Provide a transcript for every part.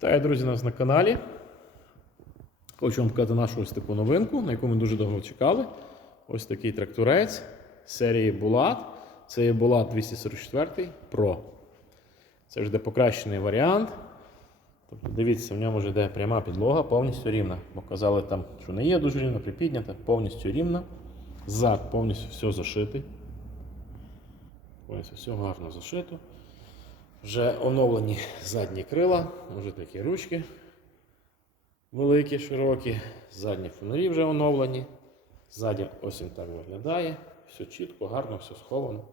Вітаю, друзі, нас на каналі. Хочу вам показати нашу ось таку новинку, на яку ми дуже довго чекали. Ось такий тракторець серії Булат. Це є Булат 244 Pro. Це вже де покращений варіант. Тобто, дивіться, в ньому вже йде пряма підлога, повністю рівна. Бо казали там, що не є дуже рівна, припіднята, повністю рівна. Зад повністю все зашитий. Ось все гарно зашито. Вже оновлені задні крила, вже такі ручки великі, широкі, задні фонарі вже оновлені. Ззаді ось він так виглядає. Все чітко, гарно, все сховано.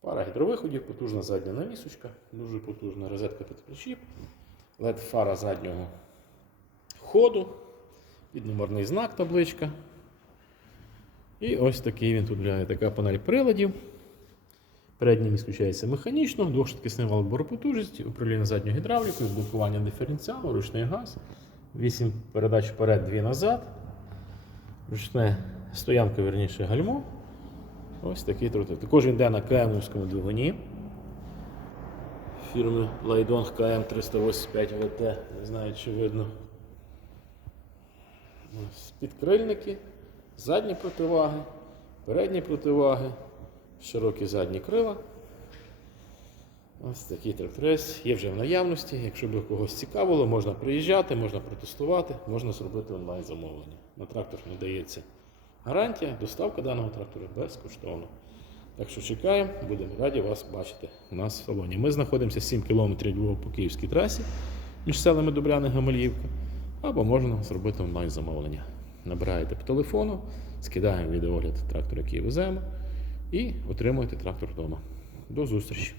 Пара гідровиходів, потужна задня навісочка, дуже потужна розетка під причіп, led фара заднього ходу, підномерний знак табличка. І ось такий він тут виглядає, така панель приладів. Передній міст включається механічно, двохшвидкісний вал потужності, управління задньою гідравлікою, блокування диференціалу, ручний газ, 8 передач вперед, 2 назад, ручне стоянка, верніше гальмо. Ось такий тротив. Також йде на КМовському двигуні фірми Лайдонг КМ385 ВТ. Не знаю, чи видно. Ось Підкрильники, задні противаги, передні противаги, широкі задні крила. Ось такий тракторець є вже в наявності. Якщо б когось цікавило, можна приїжджати, можна протестувати, можна зробити онлайн замовлення. На трактор надається гарантія, доставка даного трактора безкоштовно. Так що чекаємо, будемо раді вас бачити у нас в салоні. Ми знаходимося 7 кілометрів Львова по Київській трасі між селами Добряни Гамаліївка. Або можна зробити онлайн замовлення. Набираєте по телефону, скидаємо відеогляд трактора, який веземо, і отримуєте трактор вдома. До зустрічі!